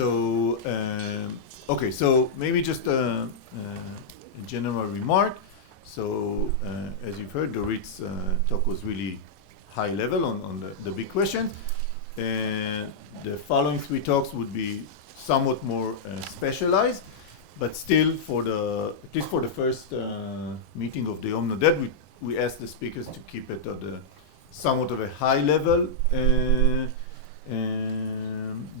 Okay, so maybe just a general remark. So, as you've heard, Dorit's talk was really high level on the big questions. And the following three talks would be somewhat more specialized, but still, at least for the first meeting of the Yom Noded, we asked the speakers to keep it at somewhat of a high level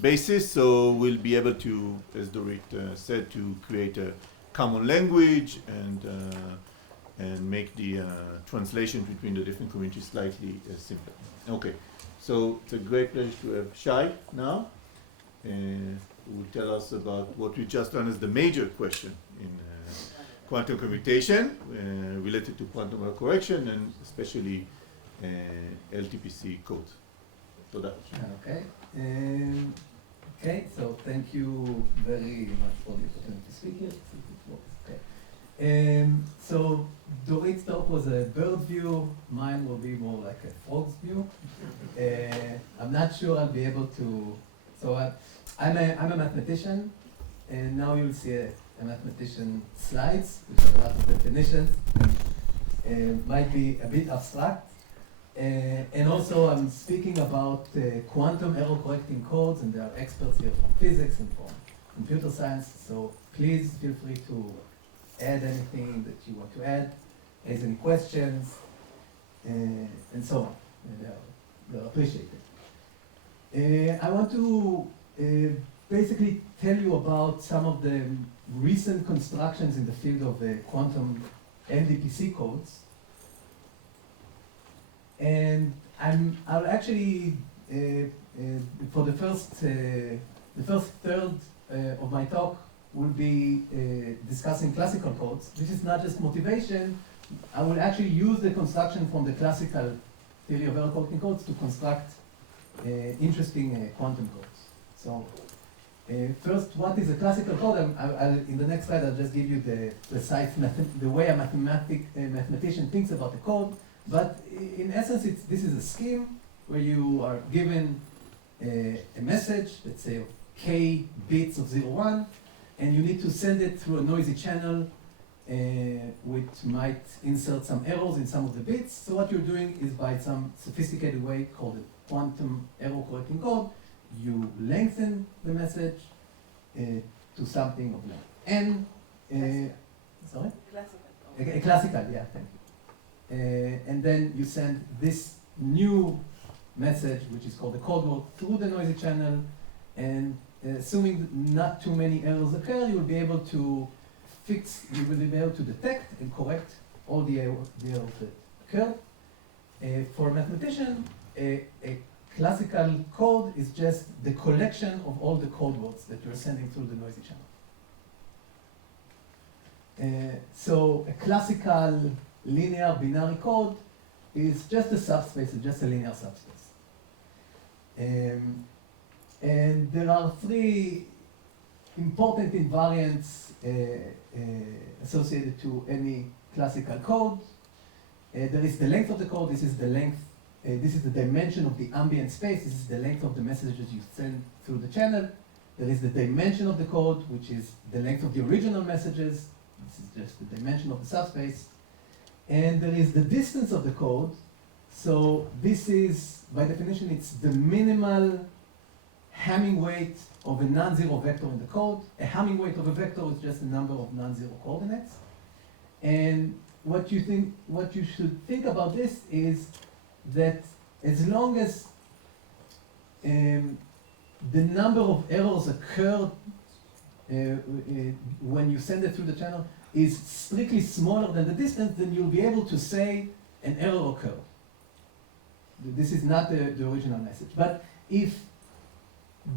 basis, so we'll be able to, as Dorit said, to create a common language and make the translation between the different communities slightly simpler. Okay, so it's a great pleasure to have Shai now, who will tell us about what we just learned as the major question in quantum computation related to quantum error correction and especially LDPC codes. Toda. Okay. So thank you very much for the opportunity to speak here. Okay. So Dorit's talk was a bird view. Mine will be more like a frog's view. I'm not sure I'll be able to. So I'm a mathematician, and now you'll see a mathematician slides, which are a lot of definitions. Might be a bit abstract. And also I'm speaking about quantum error correcting codes, and there are experts here from physics and from computer science, so please feel free to add anything that you want to add, raise any questions, and so on. They're appreciated. I want to basically tell you about some of the recent constructions in the field of quantum LDPC codes. And I'll actually, for the first third of my talk, will be discussing classical codes. This is not just motivation. I will actually use the construction from the classical theory of error correcting codes to construct interesting quantum codes. So first, what is a classical code? In the next slide, I'll just give you the precise the way a mathematician thinks about the code. But in essence, this is a scheme where you are given a message, let's say, of k bits of 0, 1, and you need to send it through a noisy channel, which might insert some errors in some of the bits. So what you're doing is, by some sophisticated way called a quantum error correcting code, you lengthen the message to something of length n. Sorry? Classical. A classical, yeah, thank you. And then you send this new message, which is called the code word, through the noisy channel, and assuming not too many errors occur, you will be able to detect and correct all the errors that occur. For a mathematician, a classical code is just the collection of all the code words that you're sending through the noisy channel. So a classical linear binary code is just a subspace, it's just a linear subspace. And there are three important invariants associated to any classical code. There is the length of the code. This is the length. This is the dimension of the ambient space. This is the length of the messages you send through the channel. There is the dimension of the code, which is the length of the original messages. This is just the dimension of the subspace. And there is the distance of the code. So this is, by definition, it's the minimal Hamming weight of a non-zero vector in the code. A Hamming weight of a vector is just a number of non-zero coordinates. And what you should think about this is that as long as the number of errors occurred when you send it through the channel is strictly smaller than the distance, then you'll be able to say an error occurred. This is not the original message. But if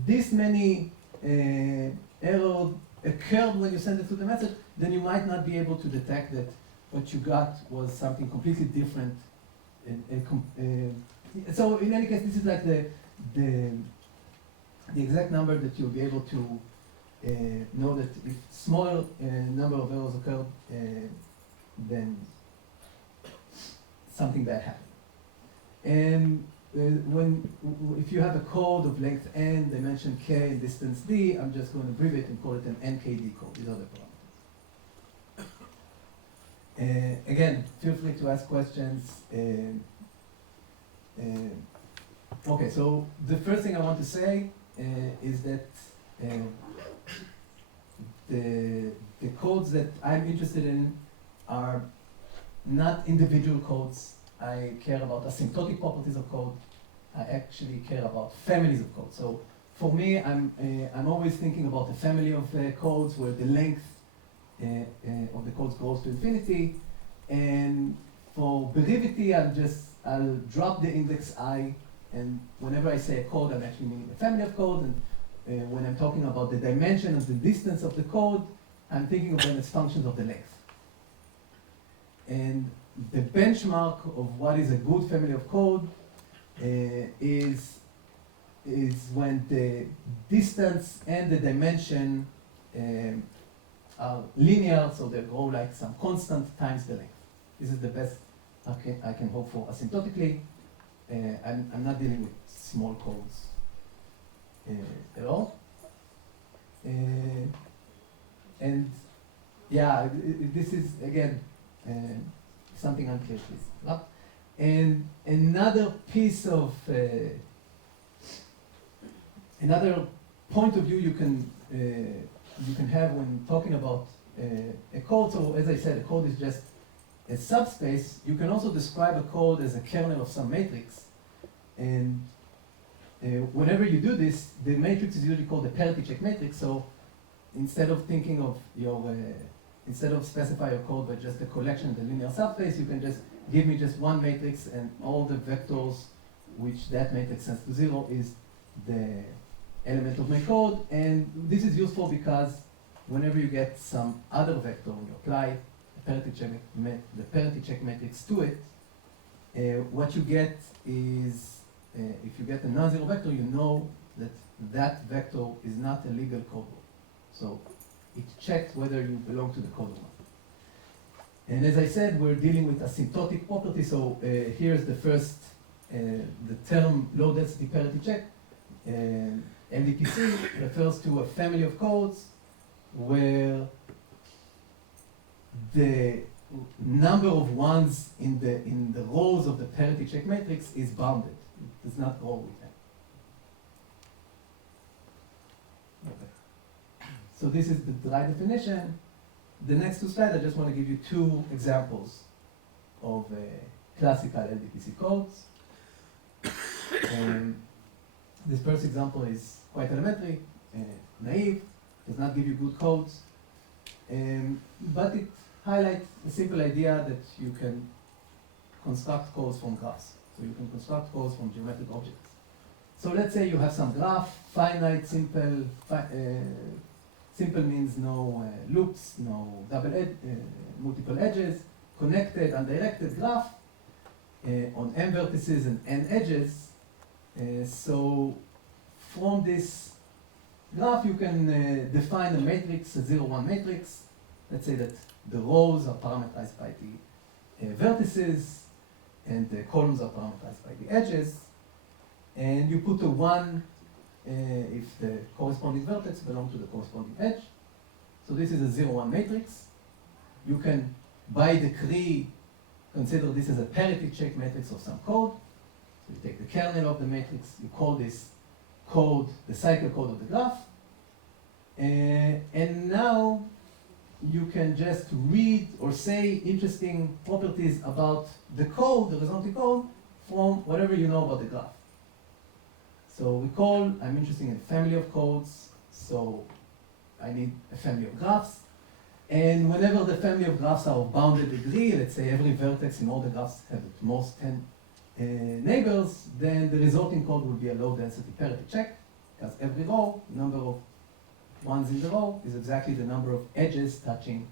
this many errors occurred when you send it through the message, then you might not be able to detect that what you got was something completely different. So in any case, this is like the exact number that you'll be able to know that if smaller number of errors occurred, then something bad happened. if you have a code of length n, dimension k, and distance d, I'm just going to abbreviate and call it an nkd code. These are the parameters. Again, feel free to ask questions. Okay, so the first thing I want to say is that the codes that I'm interested in are not individual codes. I care about asymptotic properties of code. I actually care about families of code. So for me, I'm always thinking about a family of codes where the length of the codes goes to infinity. And for brevity, I'll drop the index I, and whenever I say a code, I'm actually meaning a family of code. And when I'm talking about the dimension of the distance of the code, I'm thinking of them as functions of the length. And the benchmark of what is a good family of code is when the distance and the dimension are linear, so they grow like some constant times the length. This is the best I can hope for asymptotically. I'm not dealing with small codes at all. And yeah, this is again something unclear, please. And another piece of another point of view you can have when talking about a code. So as I said, a code is just a subspace. You can also describe a code as a kernel of some matrix. And whenever you do this, the matrix is usually called the parity check matrix. So instead of thinking of your, instead of specify your code by just a collection of the linear subspace, you can just give me just one matrix, and all the vectors which that matrix sends to 0 is the element of my code. And this is useful because whenever you get some other vector, you apply the parity check matrix to it, what you get is, if you get a non-zero vector, you know that that vector is not a legal code word. So it checks whether you belong to the code or not. And as I said, we're dealing with asymptotic property. So here's the first, the term low density parity check. LDPC refers to a family of codes where the number of ones in the rows of the parity check matrix is bounded. It does not grow with them. Okay. So this is the dry definition. The next two slides, I just want to give you two examples of classical LDPC codes. This first example is quite elementary, naive, does not give you good codes, but it highlights a simple idea that you can construct codes from graphs. So you can construct codes from geometric objects. So let's say you have some graph, finite, simple. Simple means no loops, no multiple edges, connected, undirected graph on m vertices and n edges. So from this graph, you can define a matrix, a 0-1 matrix. Let's say that the rows are parameterized by the vertices, and the columns are parameterized by the edges. And you put a 1 if the corresponding vertex belongs to the corresponding edge. So this is a 0-1 matrix. You can, by decree, consider this as a parity check matrix of some code. So you take the kernel of the matrix, you call this code the cycle code of the graph. And now you can just read or say interesting properties about the code, the resulting code, from whatever you know about the graph. So recall, I'm interested in a family of codes, so I need a family of graphs. And whenever the family of graphs are of bounded degree, let's say every vertex in all the graphs have at most 10 neighbors, then the resulting code will be a low density parity check, because every row, number of ones in the row, is exactly the number of edges touching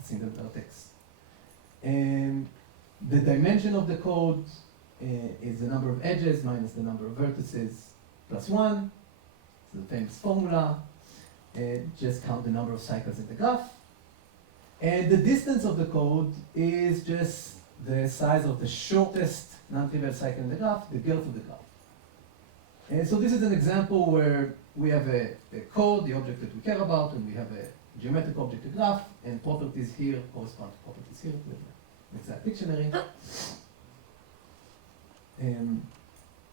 a single vertex. And the dimension of the code is the number of edges minus the number of vertices plus 1. It's the famous formula. Just count the number of cycles in the graph. And the distance of the code is just the size of the shortest non-trivial cycle in the graph, the girth of the graph. And so this is an example where we have a code, the object that we care about, and we have a geometric object, a graph, and properties here correspond to properties here with an exact dictionary.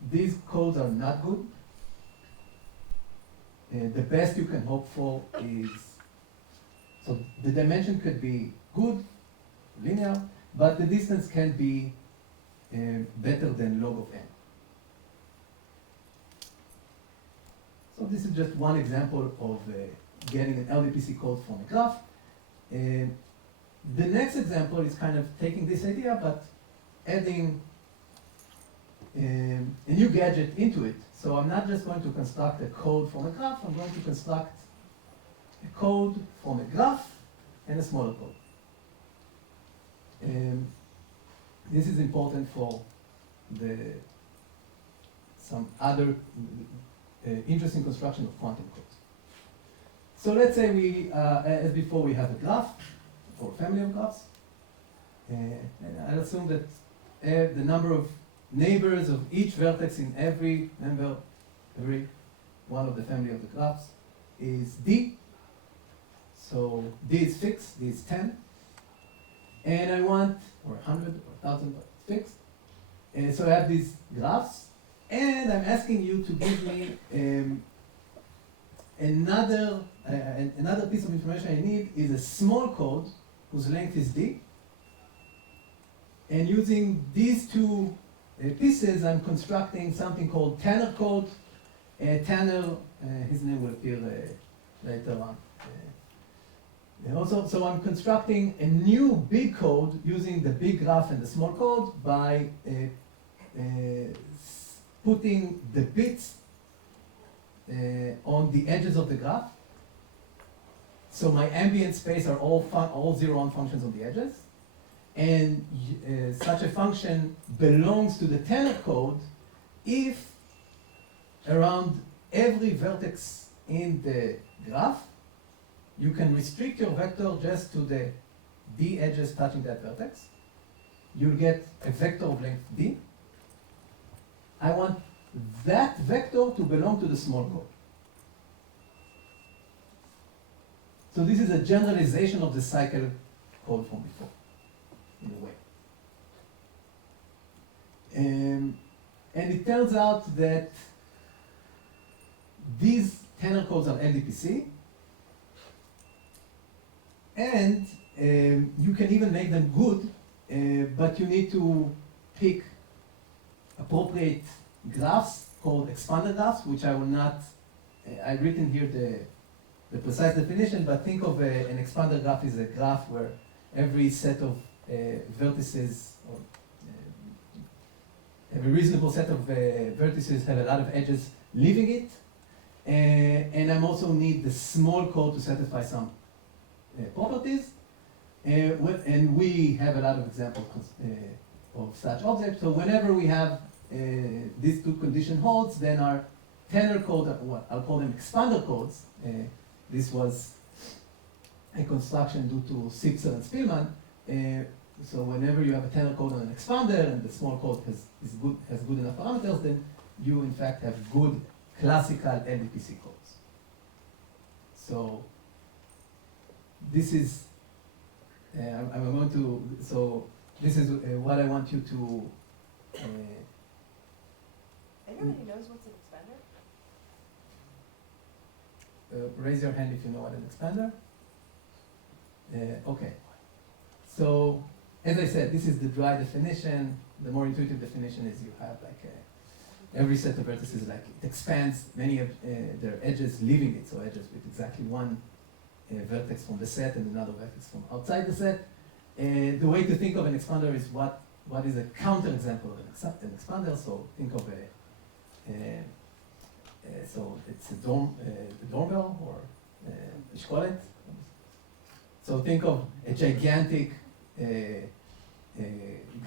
These codes are not good. The best you can hope for is, so the dimension could be good, linear, but the distance can be better than log of n. So this is just one example of getting an LDPC code from a graph. The next example is kind of taking this idea but adding a new gadget into it. So I'm not just going to construct a code from a graph, I'm going to construct a code from a graph and a smaller code. This is important for some other interesting construction of quantum codes. So let's say we, as before, we have a graph or a family of graphs. And I'll assume that the number of neighbors of each vertex in every one of the family of the graphs is D. So D is fixed, D is 10. And I want, or 100 or 1,000, but fixed. And so I have these graphs, and I'm asking you to give me another piece of information I need is a small code whose length is D. And using these two pieces, I'm constructing something called Tanner code. Tanner, his name will appear later on. So I'm constructing a new big code using the big graph and the small code by putting the bits on the edges of the graph. So my ambient space are all zero-on functions on the edges. And such a function belongs to the Tanner code if around every vertex in the graph, you can restrict your vector just to the D edges touching that vertex. You'll get a vector of length D. I want that vector to belong to the small code. So this is a generalization of the cycle code from before, in a way. And it turns out that these Tanner codes are LDPC, and you can even make them good, but you need to pick appropriate graphs called expander graphs, which I will not, I've written here the precise definition, but think of an expander graph is a graph where every set of vertices, or every reasonable set of vertices have a lot of edges leaving it, and I also need the small code to satisfy some properties, and we have a lot of examples of such objects. So whenever we have these two condition holds, then our Tanner code, what I'll call them expander codes. This was a construction due to Sipser and Spielman. So whenever you have a Tanner code on an expander and the small code has good enough parameters, then you in fact have good classical LDPC codes. So this is I'm going to, so this is what I want you to Anybody knows what's an expander? raise your hand if you know what an expander. Okay. So as I said, this is the dry definition. The more intuitive definition is you have like every set of vertices, like it expands many of their edges, leaving it. So edges with exactly one vertex from the set and another vertex from outside the set. The way to think of an expander is what is a counterexample of an expander. So think of so it's a doorbell or a shkolet. So think of a gigantic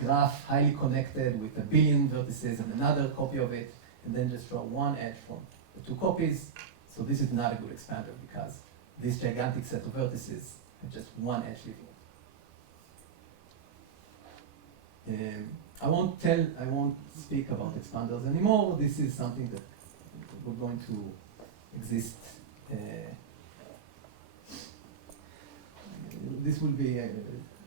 graph, highly connected with 1 billion vertices and another copy of it, and then just draw one edge from the two copies. So this is not a good expander because this gigantic set of vertices have just one edge leaving I won't speak about expanders anymore. This is something that we're going to exist. This will be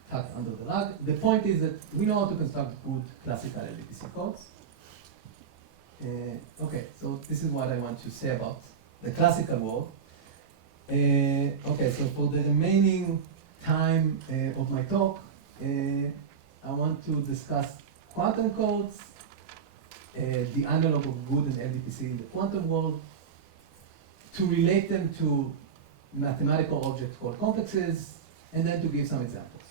tucked under the rug. The point is that we know how to construct good classical LDPC codes. Okay, so this is what I want to say about the classical world. Okay, so for the remaining time of my talk, I want to discuss quantum codes, the analog of good and LDPC in the quantum world, to relate them to mathematical objects called complexes, and then to give some examples.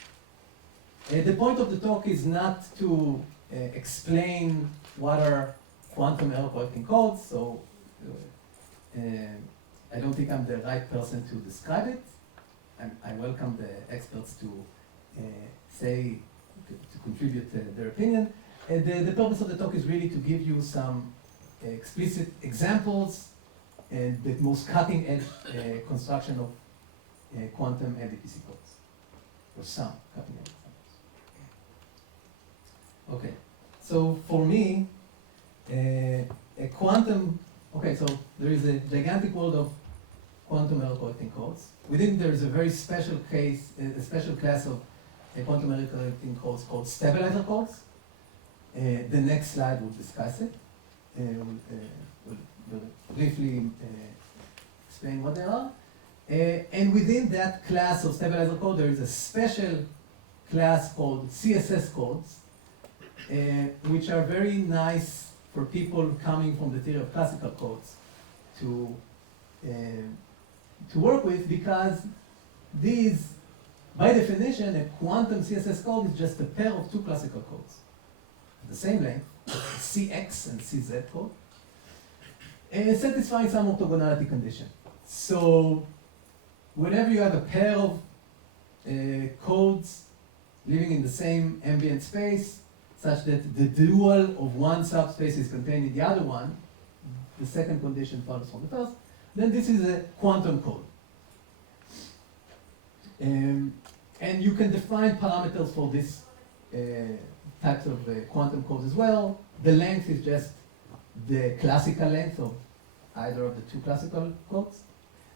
The point of the talk is not to explain what are quantum error correcting codes, so I don't think I'm the right person to describe it. I welcome the experts to contribute their opinion. The purpose of the talk is really to give you some explicit examples and the most cutting edge construction of quantum LDPC codes, or some cutting edge examples. Okay, so for me, a quantum, okay, so there is a gigantic world of quantum error correcting codes. Within there is a very special case, a special class of quantum error correcting codes called stabilizer codes. The next slide will discuss it. We'll briefly explain what they are. And within that class of stabilizer code, there is a special class called CSS codes, which are very nice for people coming from the theory of classical codes to work with, because these, by definition, a quantum CSS code is just a pair of two classical codes, the same length, CX and CZ code, and satisfying some orthogonality condition. So whenever you have a pair of codes living in the same ambient space, such that the dual of one subspace is contained in the other one, the second condition follows from the first, then this is a quantum code. And you can define parameters for this types of quantum codes as well. The length is just the classical length of either of the two classical codes.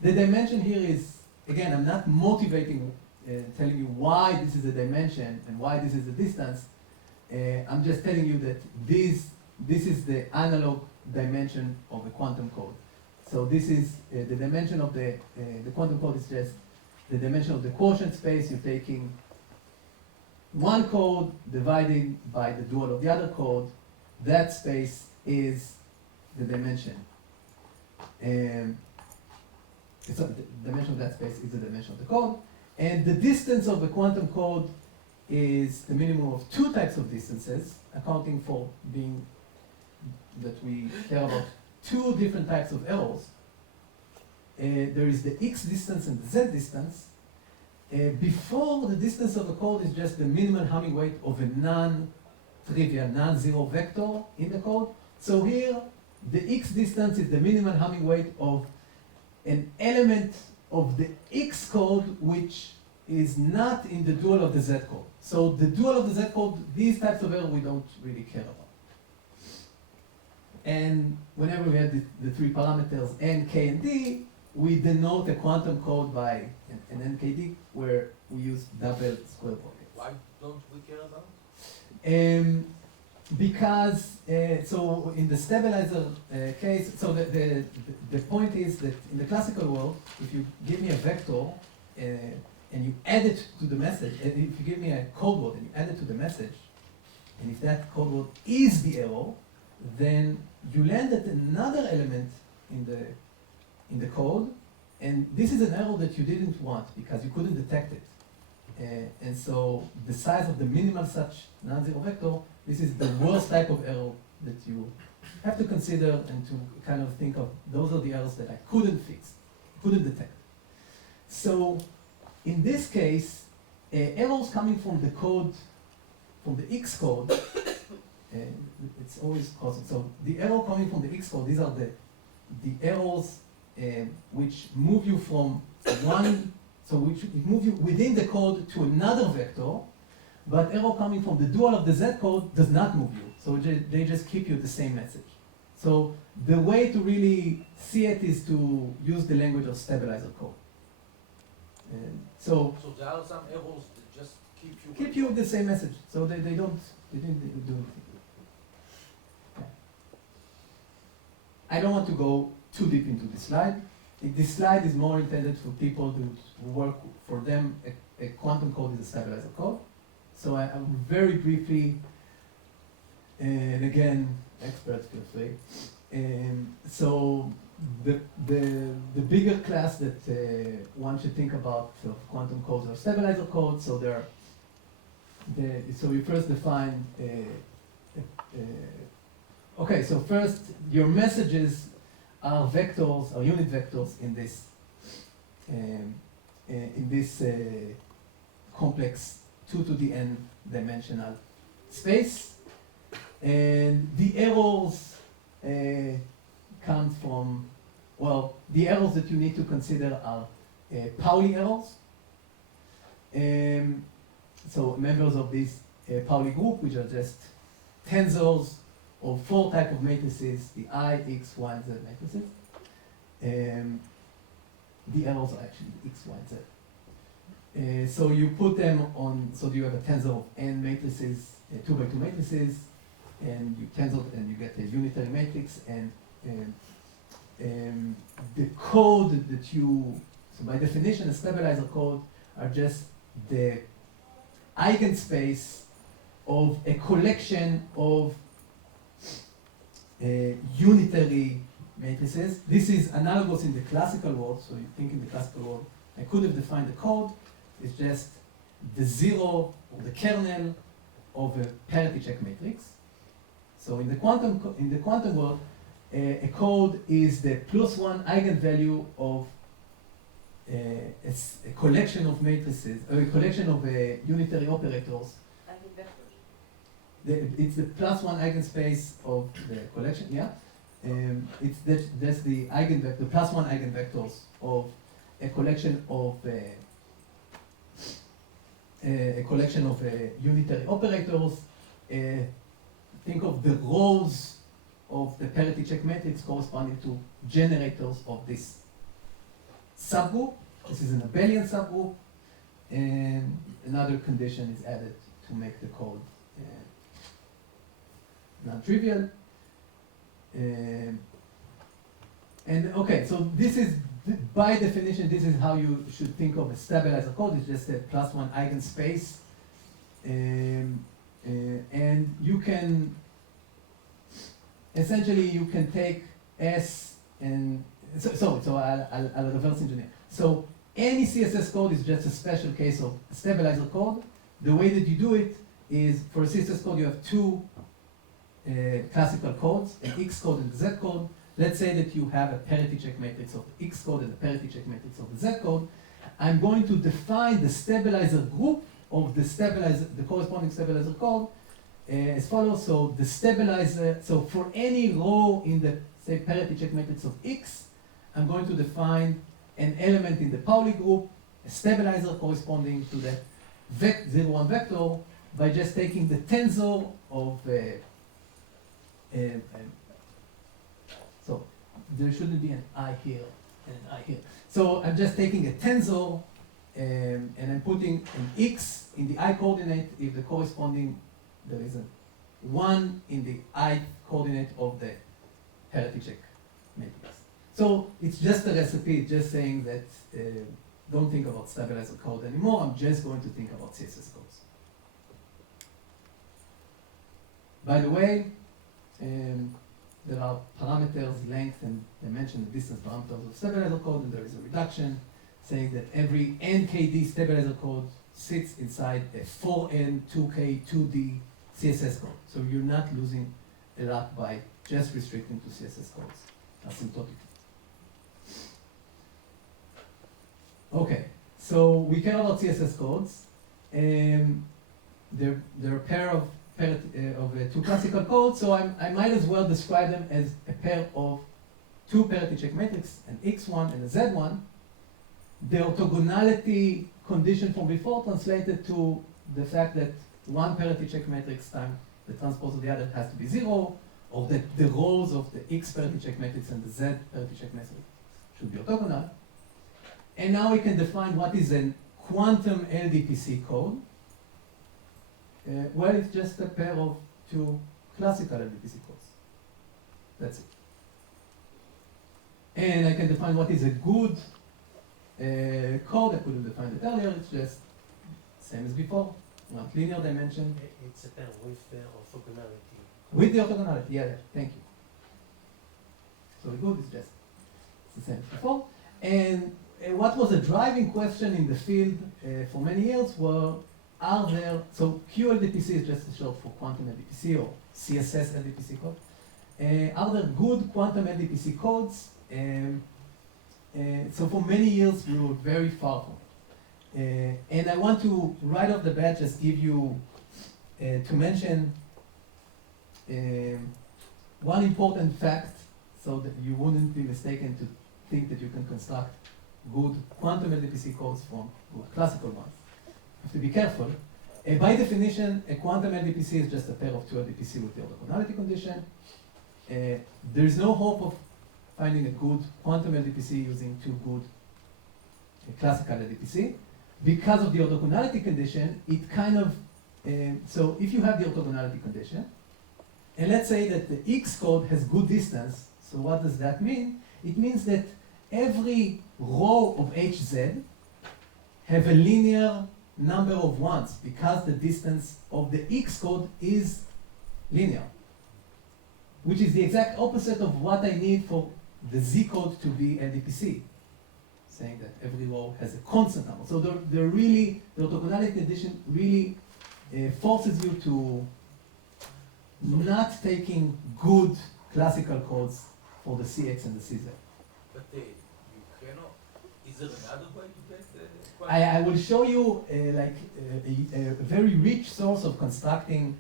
The dimension here is, again, I'm not motivating, telling you why this is a dimension and why this is a distance. I'm just telling you that this is the analog dimension of a quantum code. So this is the dimension of the quantum code is just the dimension of the quotient space. You're taking one code dividing by the dual of the other code. That space is the dimension. So the dimension of that space is the dimension of the code. And the distance of the quantum code is the minimum of two types of distances, accounting for being that we care about two different types of errors. There is the x distance and the z distance. Before, the distance of the code is just the minimal Hamming weight of a non-trivial, non-zero vector in the code. So here, the x distance is the minimal Hamming weight of an element of the x code which is not in the dual of the z code. So the dual of the z code, these types of error we don't really care about. And whenever we have the three parameters n, k, and d, we denote a quantum code by an NKD where we use double square brackets. Why don't we care about because, so in the stabilizer case, so the point is that in the classical world, if you give me a vector and you add it to the message, and if you give me a code word and you add it to the message, and if that code word is the error, then you land at another element in the code, and this is an error that you didn't want because you couldn't detect it. And so the size of the minimal such non-zero vector, this is the worst type of error that you have to consider and to kind of think of, those are the errors that I couldn't fix, couldn't detect. So in this case, errors coming from the code, from the X code, it's always causing. So the error coming from the X code, these are the errors which move you from one, so which move you within the code to another vector, but arrow coming from the dual of the Z code does not move you. So they just keep you the same message. So the way to really see it is to use the language of stabilizer code. And so So there are some errors that just keep you the same message. So they didn't do anything. Yeah. I don't want to go too deep into this slide. This slide is more intended for people who work for them. A quantum code is a stabilizer code. So I will very briefly, and again, experts feel free. So the bigger class that one should think about of quantum codes are stabilizer codes. So so we first define. Okay, so first your messages are vectors, or unit vectors in this complex 2 to the n dimensional space, and the errors come from, well, the errors that you need to consider are Pauli errors. So members of this Pauli group, which are just tensors of 4 types of matrices, the I, X, Y, and Z matrices. The errors are actually the X, Y, and Z. So you put them on, so you have a tensor of n matrices, 2 by 2 matrices, and you tensor and you get a unitary matrix, and the code that so by definition, a stabilizer code are just the eigenspace of a collection of unitary matrices. This is analogous in the classical world, so you think in the classical world, I could have defined the code. It's just the zero or the kernel of a parity check matrix. So in the quantum world, a code is the +1 eigenvalue of a collection of matrices, or a collection of unitary operators. It's the +1 eigenspace of the collection, yeah. That's the eigenvector, the +1 eigenvectors of a collection of unitary operators. Think of the rows of the parity check matrix corresponding to generators of this subgroup. This is an abelian subgroup, and another condition is added to make the code non-trivial. And okay, so this is, by definition, this is how you should think of a stabilizer code. It's just a +1 eigenspace. And you can, essentially, you can take S and, so I'll reverse engineer. So any CSS code is just a special case of a stabilizer code. The way that you do it is, for a CSS code, you have 2 classical codes, an X code and a Z code. Let's say that you have a parity check matrix of the X code and a parity check matrix of the Z code. I'm going to define the stabilizer group of the corresponding stabilizer code as follows. So the stabilizer, so for any row in the, say, parity check matrix of X, I'm going to define an element in the Pauli group, a stabilizer corresponding to that 0, 1 vector, by just taking the tensor of so there shouldn't be an I here and an I here. So I'm just taking a tensor and I'm putting an X in the I coordinate if the corresponding, there is a 1 in the I coordinate of the parity check matrix. So it's just a recipe, just saying that don't think about stabilizer code anymore. I'm just going to think about CSS codes. By the way, there are parameters, length and dimension, the distance parameters of stabilizer code, and there is a reduction saying that every NKD stabilizer code sits inside a 4N 2K 2D CSS code. So you're not losing a lot by just restricting to CSS codes asymptotically. Okay, so we care about CSS codes. There are a pair of 2 classical codes, so I might as well describe them as a pair of 2 parity check matrices, an X1 and a Z1. The orthogonality condition from before translated to the fact that one parity check matrix times the transpose of the other has to be 0, or that the rows of the X parity check matrix and the Z parity check matrix should be orthogonal. And now we can define what is a quantum LDPC code. Well, it's just a pair of two classical LDPC codes. That's it. And I can define what is a good code. I could have defined it earlier. It's just same as before. Not linear dimension. It's a pair with the orthogonality. With the orthogonality, yeah, thank you. So the good is just it's the same as before. And what was a driving question in the field for many years are there, so QLDPC is just a short for quantum LDPC or CSS LDPC code. Are there good quantum LDPC codes? So for many years we were very far from it. And I want to, right off the bat, just give you, to mention one important fact so that you wouldn't be mistaken to think that you can construct good quantum LDPC codes from good classical ones. You have to be careful. By definition, a quantum LDPC is just a pair of two LDPC with the orthogonality condition. There is no hope of finding a good quantum LDPC using two good classical LDPC. Because of the orthogonality condition, it kind of, so if you have the orthogonality condition, and let's say that the X code has good distance, so what does that mean? It means that every row of HZ have a linear number of ones because the distance of the X code is linear, which is the exact opposite of what I need for the Z code to be LDPC, saying that every row has a constant number. So the orthogonality condition really forces you to not taking good classical codes for the CX and the CZ. But you cannot, is there another way to get the I will show you a very rich source of constructing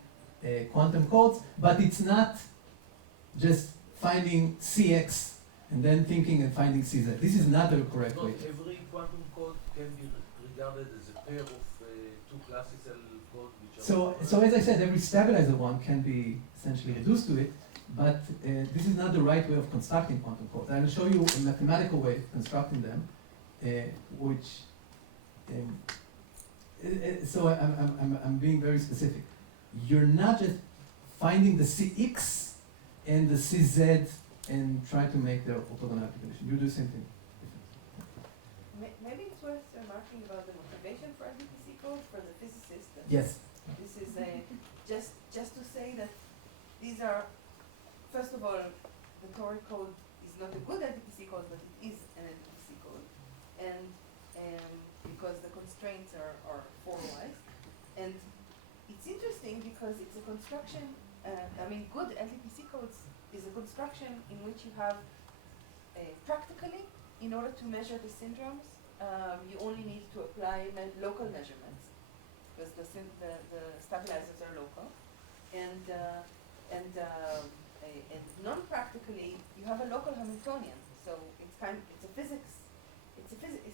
quantum codes, but it's not just finding CX and then thinking and finding CZ. This is not the correct Not way. every quantum code can be regarded as a pair of two classical codes which are... So as I said, every stabilizer one can be essentially reduced to it, but this is not the right way of constructing quantum codes. I will show you a mathematical way of constructing them, which so I'm being very specific. You're not just finding the CX and the CZ and try to make their orthogonality condition. You do something different. Maybe it's worth remarking about the motivation for LDPC codes for the physicists. Yes. This is just to say that these are, first of all, the Tori code is not a good LDPC code, but it is an LDPC code, and because the constraints are four-wise, and it's interesting because it's a construction. Good LDPC codes is a construction in which you have practically, in order to measure the syndromes, you only need to apply local measurements because the stabilizers are local, and non-practically you have a local Hamiltonian. So it's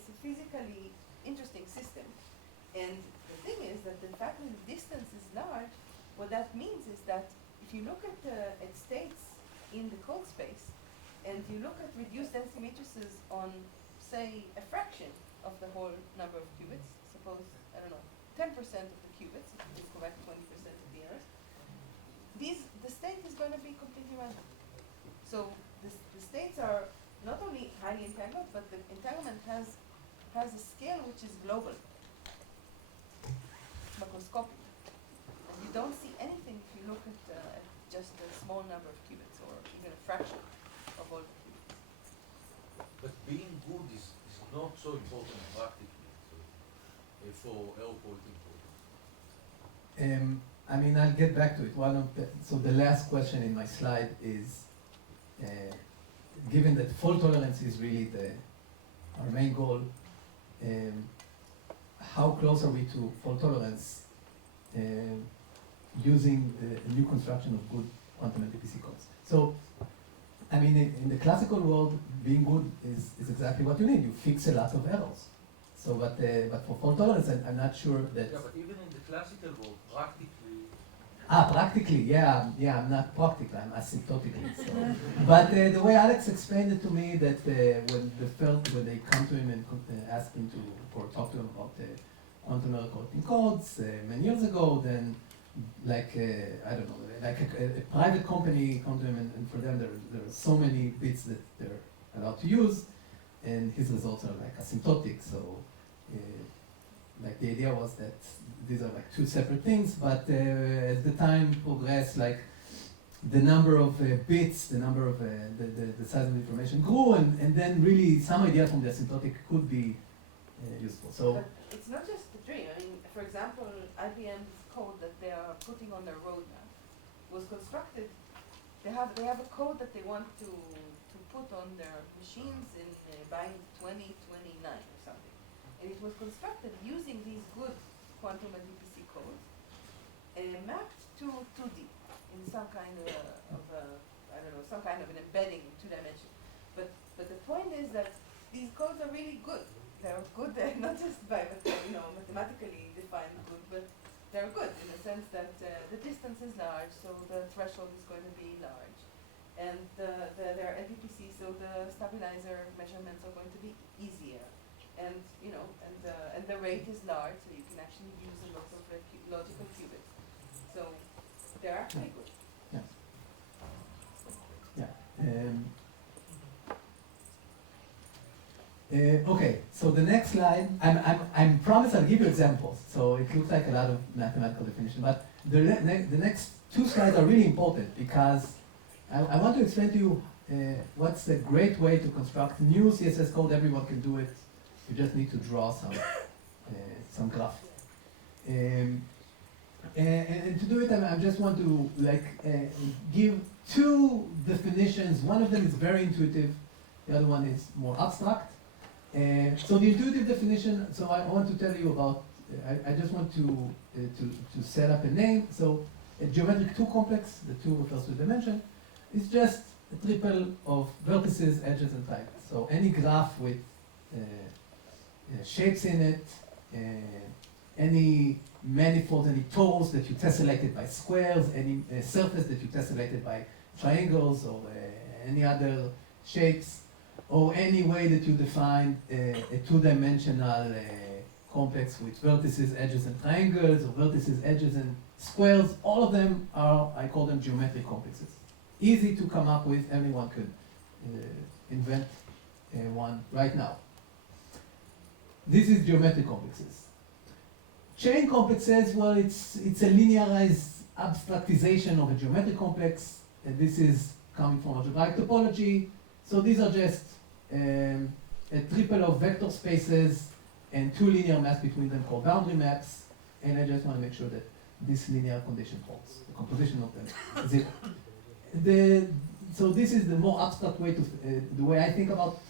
a physically interesting system. And the thing is that the fact that the distance is large, what that means is that if you look at states in the code space, and you look at reduced density matrices on, say, a fraction of the whole number of qubits, suppose, 10% of the qubits, if you correct 20% of the errors, the state is going to be completely random. So the states are not only highly entangled, but the entanglement has a scale which is global, macroscopic. And you don't see anything if you look at just a small number of qubits or even a fraction of all the qubits. But being good is not so important practically, so, for error quality improvement. I'll get back to it. So the last question in my slide is, given that fault tolerance is really our main goal, how close are we to fault tolerance using a new construction of good quantum LDPC codes? So, in the classical world, being good is exactly what you need. You fix a lot of errors. So, but for fault tolerance, I'm not sure that. Yeah, but even in the classical world, practically, Practically, yeah, I'm not practical, I'm asymptotically. So. But the way Alex explained it to me, that when they come to him and ask him or talk to him about quantum error correcting codes many years ago, then like I don't know, like a private company come to him and for them there are so many bits that they're allowed to use, and his results are like asymptotic. So like the idea was that these are like two separate things, but as the time progressed, like the number of bits, the number of the size of the information grew, and then really some idea from the asymptotic could be useful. So But it's not just the dream. I mean, for example, IBM's code that they are putting on their roadmap was constructed. They have a code that they want to put on their machines in by 2029 or something, and it was constructed using these good quantum LDPC codes mapped to 2D in some kind of I don't know, some kind of an embedding in 2 dimensions. But the point is that these codes are really good. They're good, not just by mathematically defined good, but they're good in the sense that the distance is large, so the threshold is going to be large, and they're LDPC, so the stabilizer measurements are going to be easier, and and the rate is large, so you can actually use a lot of logical qubits. So they're actually good. Okay, so the next slide, I'm promised I'll give you examples. So it looks like a lot of mathematical definition, but the next two slides are really important because I want to explain to you what's a great way to construct new CSS code. Everyone can do it. You just need to draw some graph. And to do it, I just want to give two definitions. One of them is very intuitive. The other one is more abstract. So the intuitive definition. So I want to tell you about. I just want to set up a name. So a geometric 2 complex. The 2 refers to the dimension. It's just a triple of vertices, edges, and triangles. So any graph with shapes in it, any manifold, any tores that you tessellated by squares, any surface that you tessellated by triangles or any other shapes, or any way that you define a 2-dimensional complex with vertices, edges, and triangles, or vertices, edges, and squares. All of them are, I call them geometric complexes. Easy to come up with, anyone could invent one right now. This is geometric complexes. Chain complexes, well, it's a linearized abstractization of a geometric complex. And this is coming from algebraic topology. So these are just a triple of vector spaces and 2 linear maps between them called boundary maps. And I just want to make sure that this linear condition holds. The composition of them is it. So this is the more abstract way the way I think about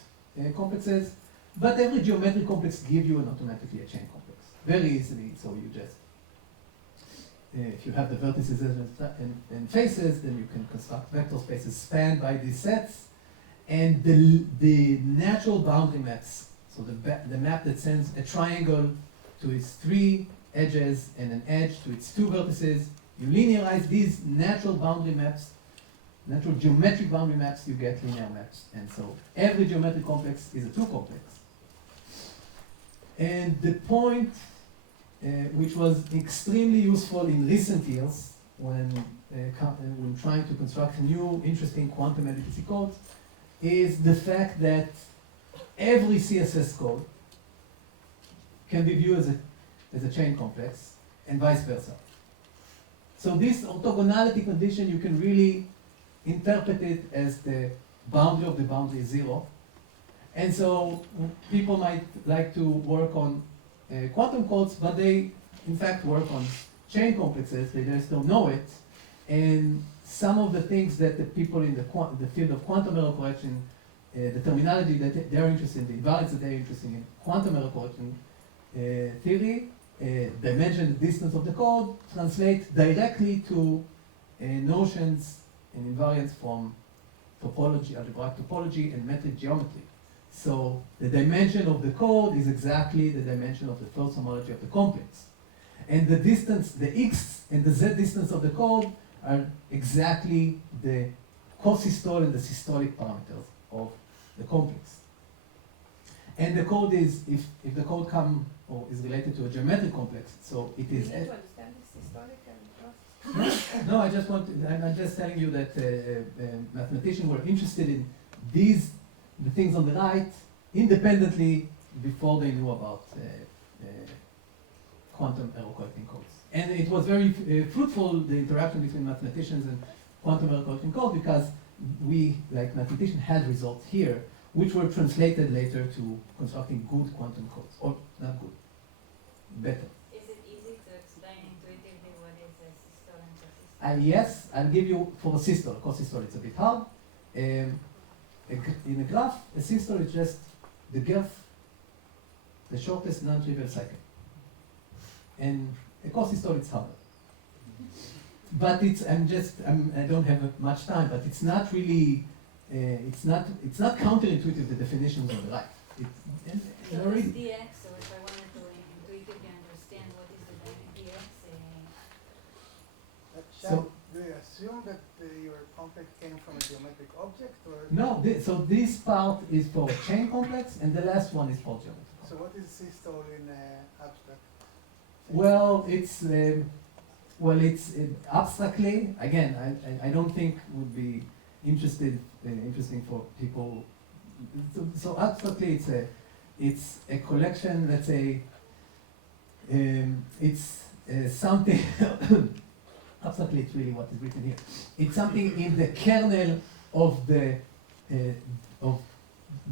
complexes. But every geometric complex gives you automatically a chain complex very easily. So you just, if you have the vertices and faces, then you can construct vector spaces spanned by these sets. And the natural boundary maps, so the map that sends a triangle to its 3 edges and an edge to its 2 vertices, you linearize these natural boundary maps, natural geometric boundary maps, you get linear maps. And so every geometric complex is a 2 complex. And the point which was extremely useful in recent years when trying to construct new interesting quantum LDPC codes is the fact that every CSS code can be viewed as a chain complex and vice versa. So this orthogonality condition, you can really interpret it as the boundary of the boundary is 0. And so people might like to work on quantum codes, but they in fact work on chain complexes. They just don't know it. And some of the things that the people in the field of quantum error correction, the terminology that they're interested in, the invariants that they're interested in quantum error correction theory, dimension, the distance of the code, translate directly to notions and invariants from topology, algebraic topology, and metric geometry. So the dimension of the code is exactly the dimension of the first homology of the complex. And the distance, the x and the z distance of the code are exactly the consystole and the systolic parameters of the complex. And the code is, if the code come or is related to a geometric complex, so it You is. need to understand the systolic and cross. No, I just want. I'm just telling you that mathematicians were interested in these, the things on the right, independently before they knew about quantum error correcting codes. And it was very fruitful, the interaction between mathematicians and quantum error correcting code, because we, like mathematicians, had results here, which were translated later to constructing good quantum codes, or not good, better. Is it easy to explain intuitively what is a systole and cosystole? Yes, I'll give you for a systole. Cosystole, it's a bit hard. In a graph, a systole is just the graph, the shortest non-trivial cycle. And a cosystole, it's harder. But it's, I don't have much time, but it's not really, it's not counterintuitive, the definitions on the right. So this dx, so if I wanted to intuitively understand what is the dx, So- do you assume that your complex came from a geometric object, or? No, so this part is for a chain complex, and the last one is for geometry. So what is systole in abstract? Well, it's abstractly, again, I don't think would be interesting for people. So abstractly, it's a collection, let's say, it's something, abstractly it's really what is written here. It's something in the kernel of the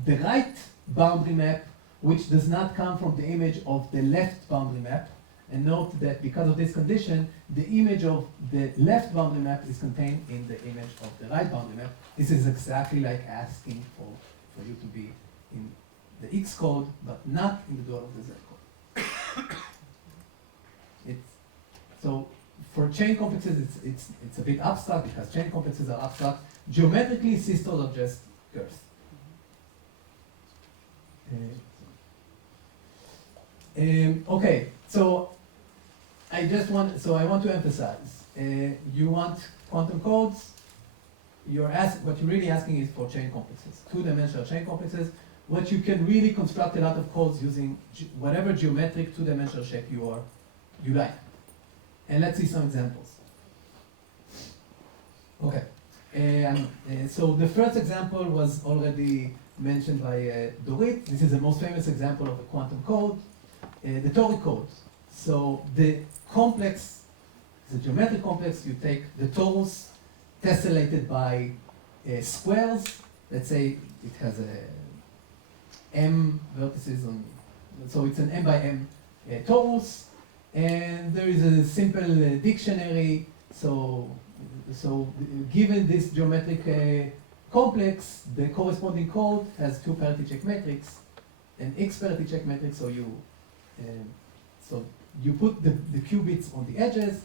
right boundary map, which does not come from the image of the left boundary map. And note that because of this condition, the image of the left boundary map is contained in the image of the right boundary map. This is exactly like asking for you to be in the X code, but not in the dual of the Z code. So for chain complexes, it's a bit abstract because chain complexes are abstract. Geometrically, systoles are just curves. Okay, so I want to emphasize, you want quantum codes, what you're really asking is for chain complexes, two-dimensional chain complexes, what you can really construct a lot of codes using whatever geometric two-dimensional shape you like. And let's see some examples. Okay, so the first example was already mentioned by Dorit. This is the most famous example of a quantum code, the toric code. So the complex, the geometric complex, you take the torus tessellated by squares. Let's say it has m vertices on, so it's an m by m torus, and there is a simple dictionary. So given this geometric complex, the corresponding code has two parity check matrix, an x parity check matrix. So you put the qubits on the edges.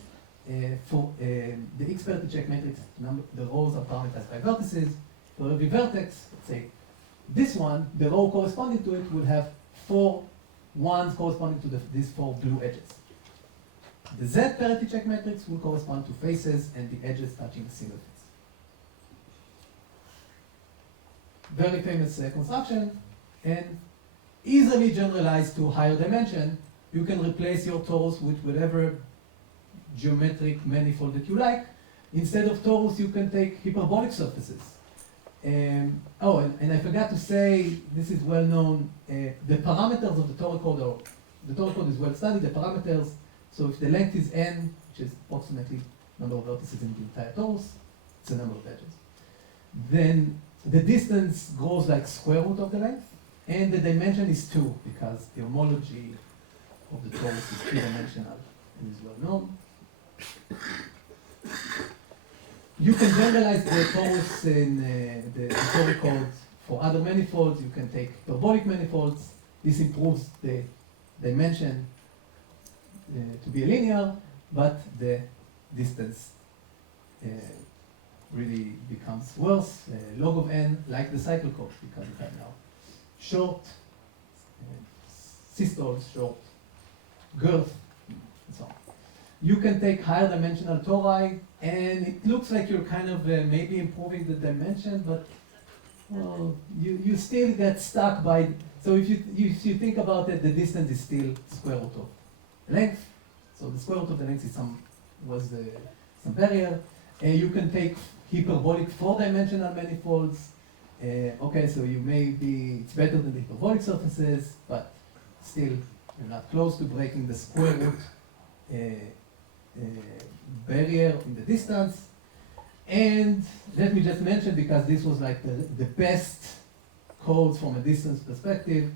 For the x parity check matrix, the rows are parameterized by vertices. For every vertex, let's say this one, the row corresponding to it will have 4 ones corresponding to these 4 blue edges. The z parity check matrix will correspond to faces and the edges touching a single face. Very famous construction, and easily generalized to higher dimension. You can replace your torus with whatever geometric manifold that you like. Instead of torus, you can take hyperbolic surfaces. And I forgot to say, this is well known, the parameters of the toric code the toric code is well studied, the parameters, so if the length is n, which is approximately number of vertices in the entire torus, it's the number of edges. Then the distance grows like square root of the length, and the dimension is 2, because the homology of the torus is 3-dimensional and is well known. You can generalize the torus in the toric code for other manifolds. You can take hyperbolic manifolds. This improves the dimension to be linear, but the distance really becomes worse, log of n, like the cycle code, because you have now short, systoles, short, girth, and so on. You can take higher dimensional tori, and it looks like you're kind of maybe improving the dimension, but well, you still get stuck by. So if you think about it, the distance is still square root of length. So the square root of the length is some barrier. You can take hyperbolic 4-dimensional manifolds. Okay, so it's better than the hyperbolic surfaces, but still you're not close to breaking the square root barrier in the distance. And let me just mention, because this was like the best codes from a distance perspective,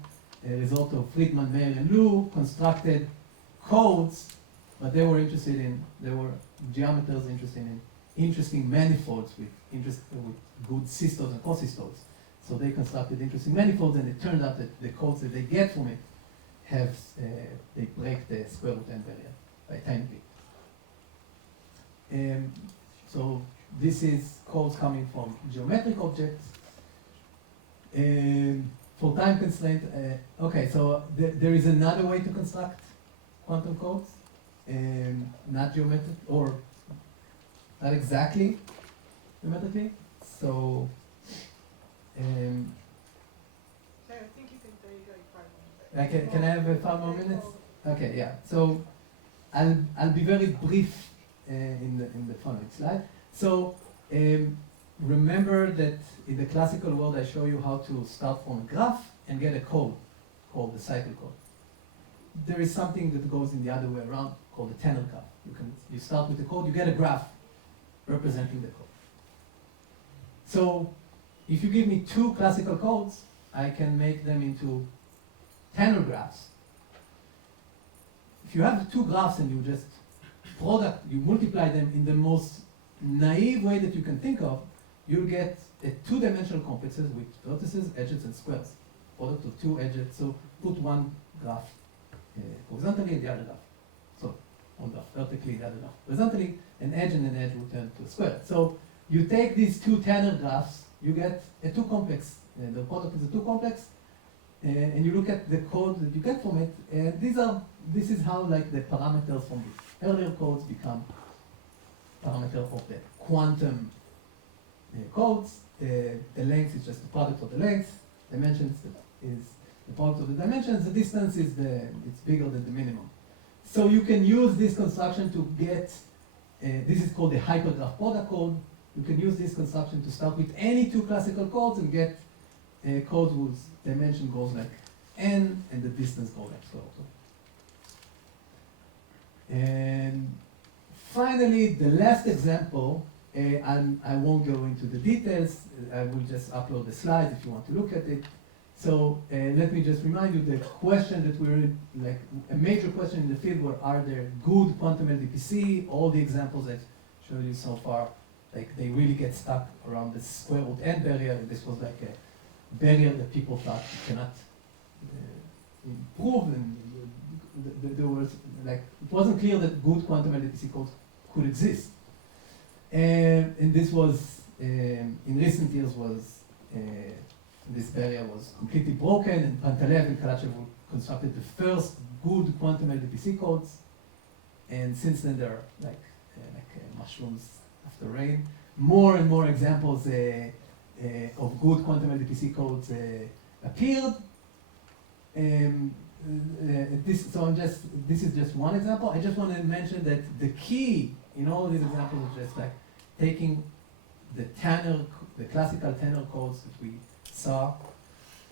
a result of Friedman, Meyer, and Liu constructed codes, but they were geometers interested in interesting manifolds with good systoles and consystoles. So they constructed interesting manifolds, and it turned out that the codes that they get from it they break the square root n barrier by a tiny bit. So this is codes coming from geometric objects. For time constraint, okay, so there is another way to construct quantum codes, not geometric, or not exactly geometrically. So, Okay, I think you can take like 5 minutes. can I have 5 more minutes? Okay, yeah. So I'll be very brief in the following slide. So remember that in the classical world, I show you how to start from a graph and get a code called the cycle code. There is something that goes in the other way around called the Tanner graph. You start with the code, you get a graph representing the code. So if you give me 2 classical codes, I can make them into Tanner graphs. If you have 2 graphs and you just you multiply them in the most naive way that you can think of, you'll get a 2-dimensional complexes with vertices, edges, and squares. Product of 2 edges. So put one graph horizontally and the other graph. So one graph vertically, the other graph horizontally, an edge and an edge will turn to a square. So you take these 2 Tanner graphs, you get a 2 complex. The product is a 2 complex, and you look at the code that you get from it. And this is how like the parameters from the earlier codes become parameter of the quantum codes. The length is just the product of the length. Dimensions is the product of the dimensions. The distance is it's bigger than the minimum. So you can use this construction to get. This is called the hypergraph product code. You can use this construction to start with any 2 classical codes and get codes whose dimension goes like n and the distance goes like square root. And finally, the last example, I won't go into the details. I will just upload the slides if you want to look at it. So let me just remind you the question that like a major question in the field were, are there good quantum LDPC? All the examples I've showed you so far, like they really get stuck around the square root n barrier. And this was like a barrier that people thought you cannot improve, and there was like, it wasn't clear that good quantum LDPC codes could exist. And this was, in recent years this barrier was completely broken, and Pantalev and Kalachev constructed the first good quantum LDPC codes. And since then there are like mushrooms after rain. More and more examples of good quantum LDPC codes appeared. This is just one example. I just want to mention that the key in all of these examples is just like taking the classical Tanner codes that we saw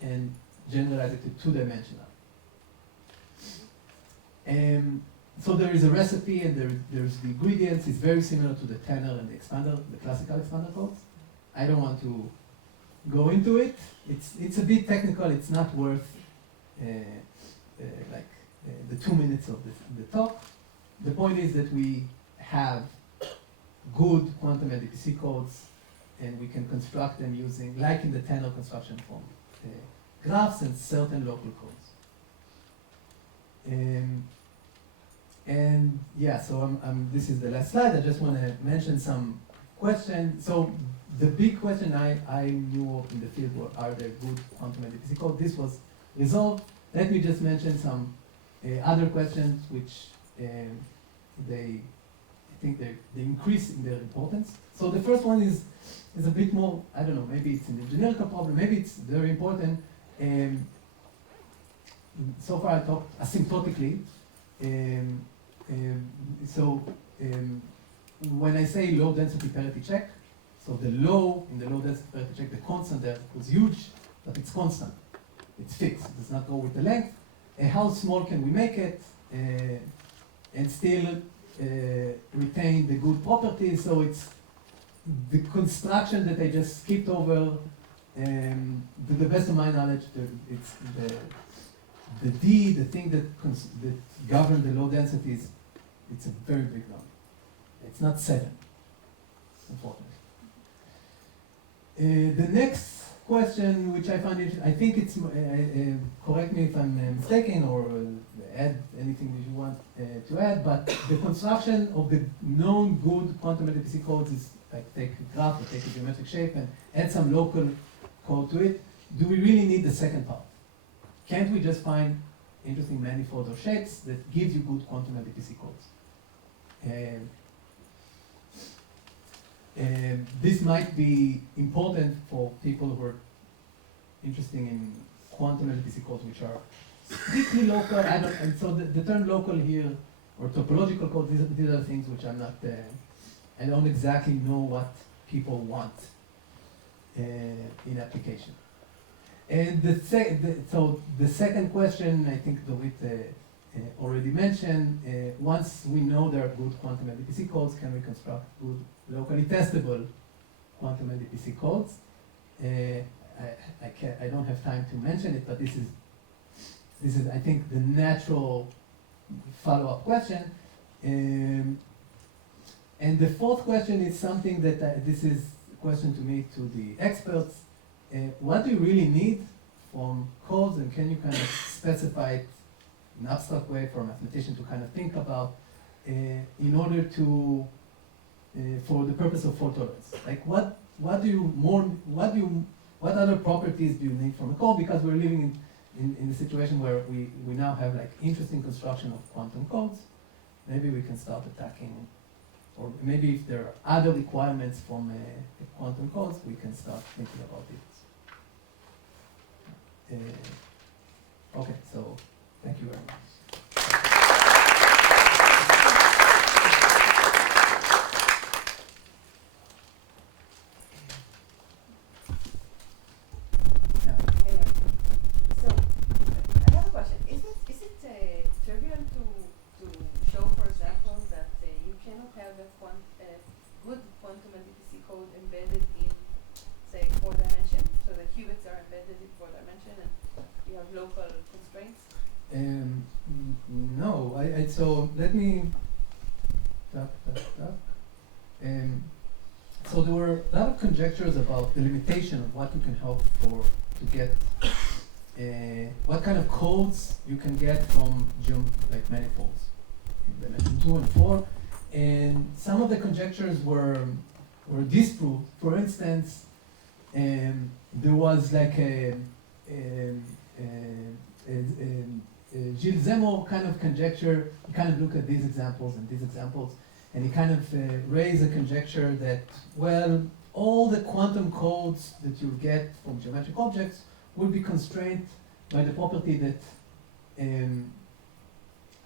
and generalize it to 2-dimensional. So there is a recipe and there's the ingredients. It's very similar to the Tanner and the expander, the classical expander codes. I don't want to go into it. It's a bit technical. It's not worth the 2 minutes of the talk. The point is that we have good quantum LDPC codes, and we can construct them using, like in the Tanner construction, from graphs and certain local codes. And yeah, so this is the last slide. I just want to mention some questions. So the big question I knew in the field were, are there good quantum LDPC code? This was resolved. Let me just mention some other questions which I think they increase in their importance. So the first one is a bit more, I don't know, maybe it's an engineering problem, maybe it's very important. So far I talked asymptotically. When I say low density parity check, so the low in the low density parity check, the constant there was huge, but it's constant. It's fixed, it does not go with the length. How small can we make it and still retain the good properties? So it's the construction that I just skipped over. To the best of my knowledge, it's the D, the thing that governs the low densities, it's a very big number. It's not 7, unfortunately. The next question, which I find interesting, I think it's, correct me if I'm mistaken or add anything that you want to add, but the construction of the known good quantum LDPC codes is like take a graph or take a geometric shape and add some local code to it. Do we really need the second part? Can't we just find interesting manifolds or shapes that give you good quantum LDPC codes? This might be important for people who are interested in quantum LDPC codes which are strictly local. And so the term local here, or topological codes, these are things which I'm not, I don't exactly know what people want in application. And so the second question, I think Dorit already mentioned, once we know there are good quantum LDPC codes, can we construct good locally testable quantum LDPC codes? I don't have time to mention it, but this is I think the natural follow-up question. And the fourth question is something that this is a question to me, to the experts. What do you really need from codes, and can you kind of specify it in an abstract way for a mathematician to kind of think about in order to, for the purpose of fault tolerance? Like what other properties do you need from a code? Because we're living in a situation where we now have like interesting construction of quantum codes. Maybe we can start attacking, or maybe if there are other requirements from quantum codes, we can start thinking about it. Okay, so thank you very much. Yeah. So, I have a question. Is it trivial to show, for example, that you cannot have a good quantum LDPC code embedded in, say, 4 dimension, so the qubits are embedded in 4 dimension, and you have local constraints? No, so let me so there were a lot of conjectures about the limitation of what you can hope for to get, what kind of codes you can get from like manifolds in dimension 2 and 4, and some of the conjectures were disproved. For instance, there was like Gilles Zemmour kind of conjecture. He kind of looked at these examples and these examples, and he kind of raised a conjecture that, well, all the quantum codes that you get from geometric objects will be constrained by the property that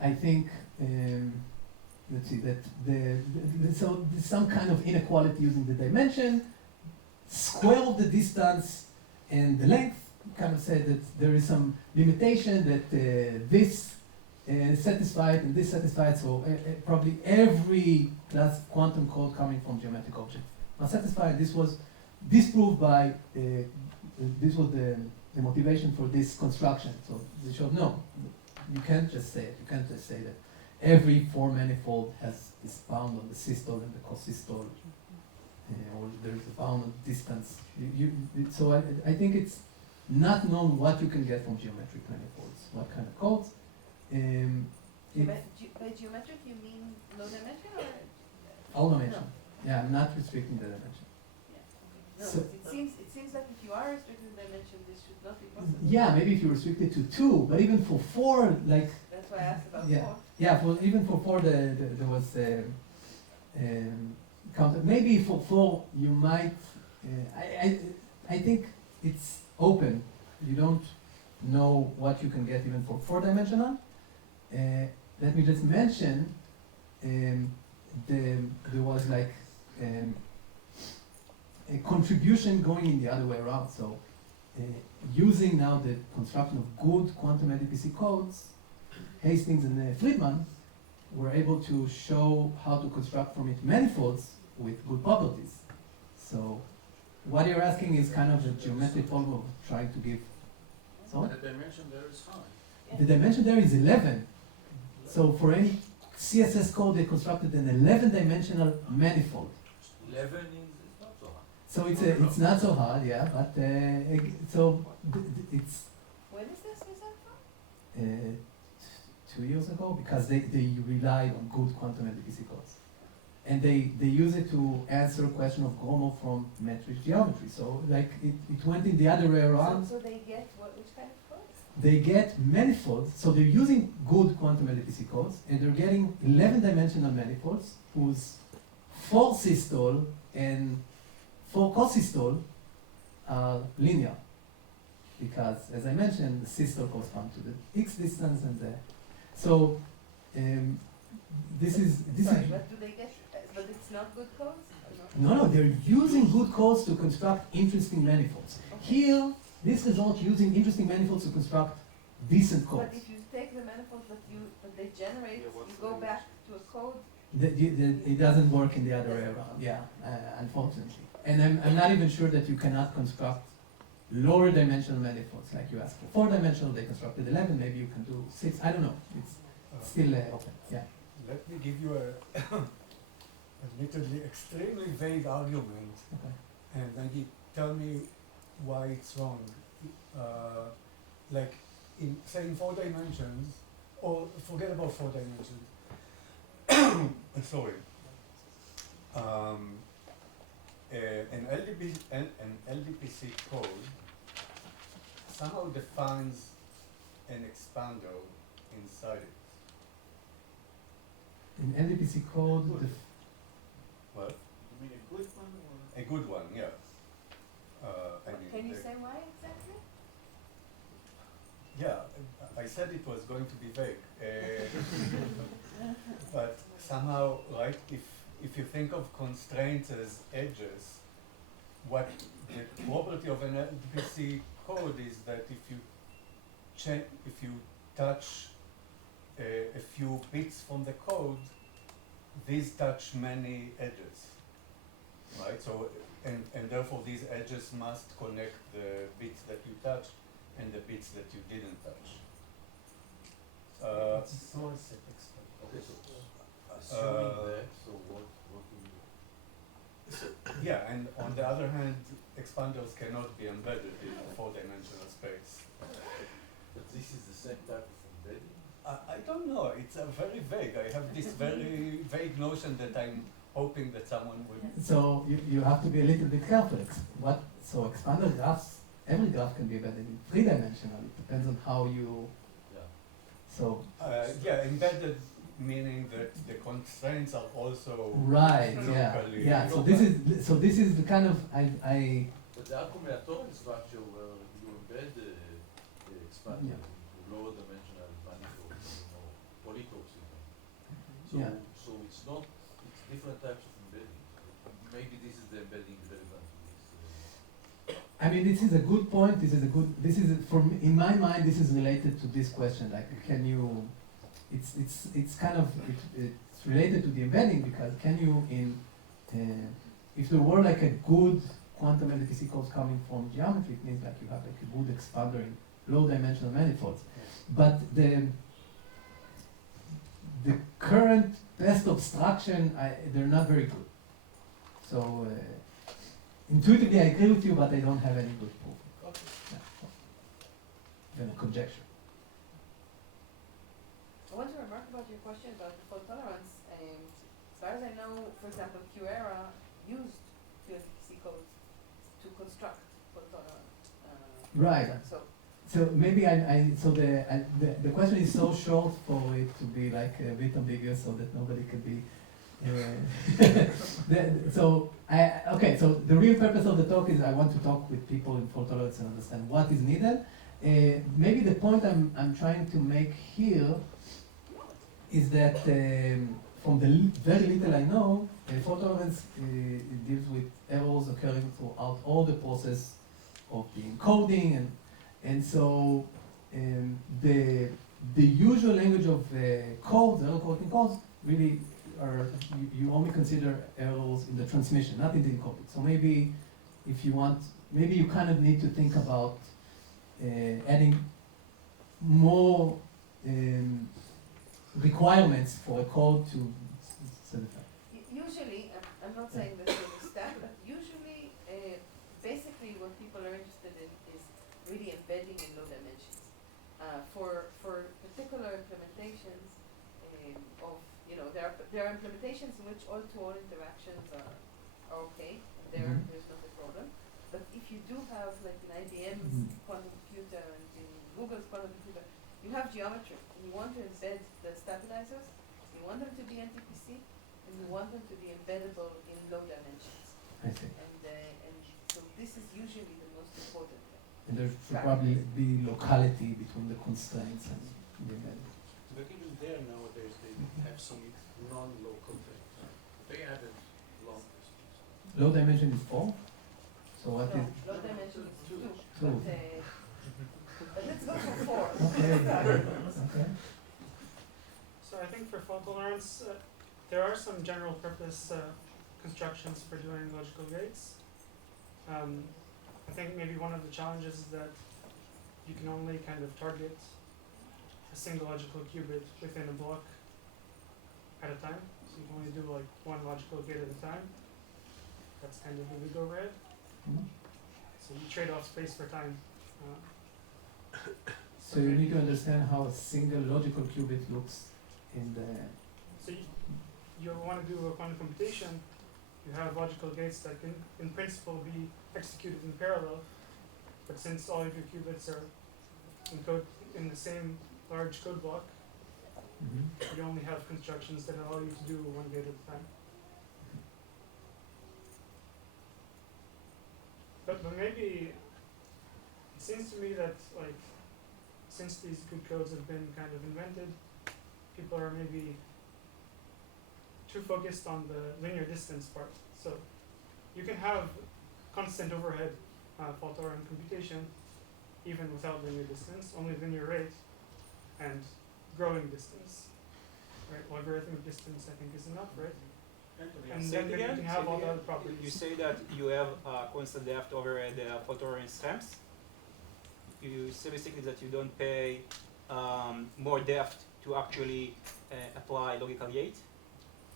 I think, let's see, that so there's some kind of inequality using the dimension, square of the distance and the length. Kind of said that there is some limitation that this satisfied and this satisfied, so probably every class quantum code coming from geometric objects are satisfied. This was disproved by, this was the motivation for this construction. So they showed, no, you can't just say it. You can't just say that every 4 manifold is bound on the systole and the cosystole, or there is a bound on distance. So I think it's not known what you can get from geometric manifolds, what kind of codes. By geometric, you mean low dimension or? All dimension. Yeah, I'm not restricting the dimension. Yeah, okay. No, So- but it seems like if you are restricted to dimension, this should not be possible. Yeah, maybe if you restrict it to 2, but even for 4, like, That's why I asked about Yeah. 4. yeah, even for 4, there was counter. Maybe for 4, you might. I think it's open. You don't know what you can get even for 4-dimensional. Let me just mention, there was like a contribution going in the other way around. So, using now the construction of good quantum LDPC codes, Hastings and Friedman were able to show how to construct from it manifolds with good properties. So, what you're asking is kind of a geometric problem of trying to give. So, The dimension there is high. the dimension there is 11. So for any CSS code, they constructed an 11-dimensional manifold. 11 is not so high. So it's not so hard, yeah. But so it's When is this, you said from? 2 years ago because they relied on good quantum LDPC codes, and they use it to answer a question of Gromov from metric geometry. So like it went in the other way around. So they get which kind of codes? They get manifolds, so they're using good quantum LDPC codes, and they're getting 11-dimensional manifolds whose 4 systole and 4 cosystole are linear. Because, as I mentioned, the systole correspond to the x distance and the... So, this is... Sorry, but do they get, but it's not good codes? Or No, they're using good codes to construct interesting manifolds. Okay. Here, this result using interesting manifolds to construct decent codes. But if you take the manifolds that they generate, you go back to a code. It doesn't work in the other way around, yeah, unfortunately. And I'm not even sure that you cannot construct lower dimensional manifolds like you asked for. 4-dimensional, they constructed 11, maybe you can do 6, I don't know. It's still open, yeah. Let me give you a admittedly extremely vague argument, Okay. and maybe tell me why it's wrong. Like in say in 4 dimensions, or forget about 4 dimensions. Sorry. An LDPC code somehow defines an expander inside it. In LDPC code, Well, You mean a good one or? a good one, yeah. I mean, Can you say why exactly? Yeah, I said it was going to be vague. But somehow, right, if you think of constraints as edges, what the property of an LDPC code is that if you touch a few bits from the code, these touch many edges, right? So, and therefore these edges must connect the bits that you touch and the bits that you didn't touch. It's a small set expert. Okay, so assuming that, so what do you? Yeah, and on the other hand, expanders cannot be embedded in a 4-dimensional space. But this is the same type of embedding? I don't know, it's very vague. I have this very vague notion that I'm hoping that someone would... so you have to be a little bit careful. So expander graphs, every graph can be embedded in 3-dimensional. It depends on how you... Yeah. So, yeah, embedded meaning that the constraints are also... right, locally... yeah. So this is the kind of, I But the accumulatory structure where you embed the expander Yeah. into lower dimensional manifolds or polytopes even. So, Yeah. so it's not, it's different types of embedding. Maybe this is the embedding relevant to this. I mean, this is a good point. This is in my mind, this is related to this question. Like, can you? It's kind of it's related to the embedding because can you if there were like a good quantum LDPC codes coming from geometry, it means like you have like a good expander in low-dimensional manifolds. But the current best obstruction, they're not very good. So. Intuitively, I agree with you, but I don't have any good proof. Okay. Then a conjecture. I want to remark about your question about the fault tolerance. As far as I know, for example, QEra used QFPC codes to construct fault tolerant. Right. So So maybe so the question is so short for it to be like a bit ambiguous so that nobody could be. Okay, so the real purpose of the talk is I want to talk with people in fault tolerance and understand what is needed. Maybe the point I'm trying to make here is that from the very little I know, fault tolerance deals with errors occurring throughout all the process of the encoding and so the usual language of codes, error correcting codes, really are you only consider errors in the transmission, not in the encoding. So maybe if you want, maybe you kind of need to think about adding more requirements for a code to certify. Usually, I'm not saying this is a step, but usually, basically what people are interested in is really embedding in low dimensions. For particular implementations of, there are implementations in which all-to-all interactions are okay, and there's not a problem. But if you do have, like in IBM's quantum computer and in Google's quantum computer, you have geometry, and you want to embed the stabilizers, you want them to be NTPC, and you want them to be embeddable in low dimensions. I see. And so this is usually the most important thing. And there should probably be locality between the constraints and the embedding. But even there nowadays, they have some non-local things. They added long distance. Low dimension is 4. So what No, is low dimension is 2. Two. But let's go for 4. okay? Okay. So I think for fault tolerance, there are some general purpose constructions for doing logical gates. I think maybe one of the challenges is that you can only kind of target a single logical qubit within a block at a time. So you can only do like one logical gate at a time. That's kind of the big overhead. Mhm. So you trade off space for time. So you need to understand how a single logical qubit looks in the. So you want to do a quantum computation, you have logical gates that can, in principle, be executed in parallel, but since all of your qubits are encoded in the same large code block, you only have constructions that allow you to do one gate at a time. But maybe it seems to me that like since these good codes have been kind of invented, people are maybe too focused on the linear distance part. So you can have constant overhead fault tolerant computation even without linear distance, only linear rate and growing distance. Right? Logarithmic distance I think is enough, right? And then you can have all the other properties. You say that you have constant depth overhead fault tolerance stems. You say basically that you don't pay more depth to actually apply logical gate,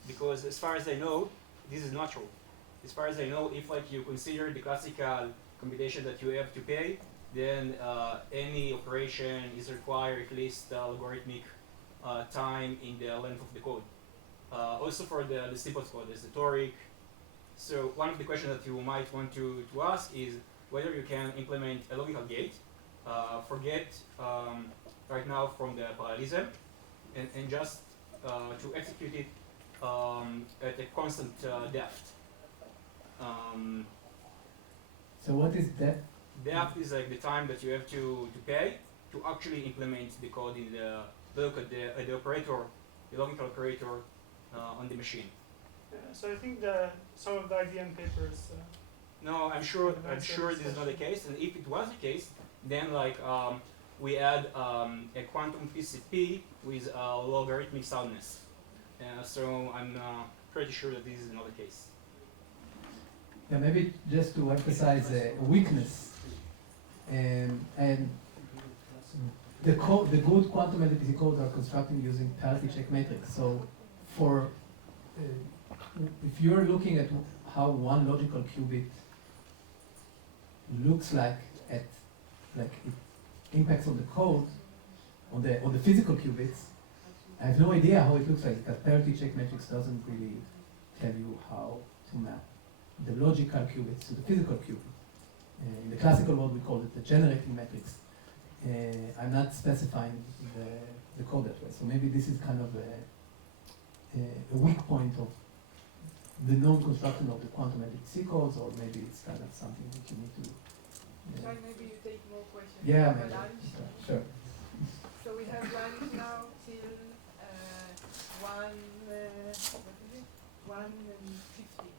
because as far as I know, this is not true. As far as I know, if like you consider the classical computation that you have to pay, then any operation is required at least logarithmic time in the length of the code. Also for the simplest code, there's the toric. So one of the questions that you might want to ask is whether you can implement a logical gate, forget right now from the parallelism, and just to execute it at a constant depth. So what is depth? Depth is like the time that you have to pay to actually implement the code in the operator, the logical operator on the machine. So I think some of the IBM papers. No, I'm sure this is not the case. And if it was the case, then like we add a quantum TCP with logarithmic soundness. So I'm pretty sure that this is not the case. Yeah, maybe just to emphasize a weakness, and the good quantum LDPC codes are constructed using parity check matrix. So for if you're looking at how one logical qubit looks like at like it impacts on the code on the physical qubits, I have no idea how it looks like because parity check matrix doesn't really tell you how to map the logical qubits to the physical qubit. In the classical world, we call it the generating matrix. I'm not specifying the code that way. So maybe this is kind of a weak point of the known construction of the quantum LDPC codes, or maybe it's kind of something that you need to. Shai, maybe you take more questions. Yeah, for maybe. lunch. Sure. So we have lunch now till 1, what is it? 1:50.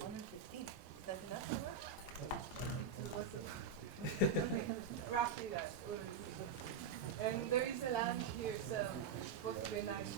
1:15. Is that enough for us? Okay, roughly that. And there is a lunch here, so it's supposed to be nice.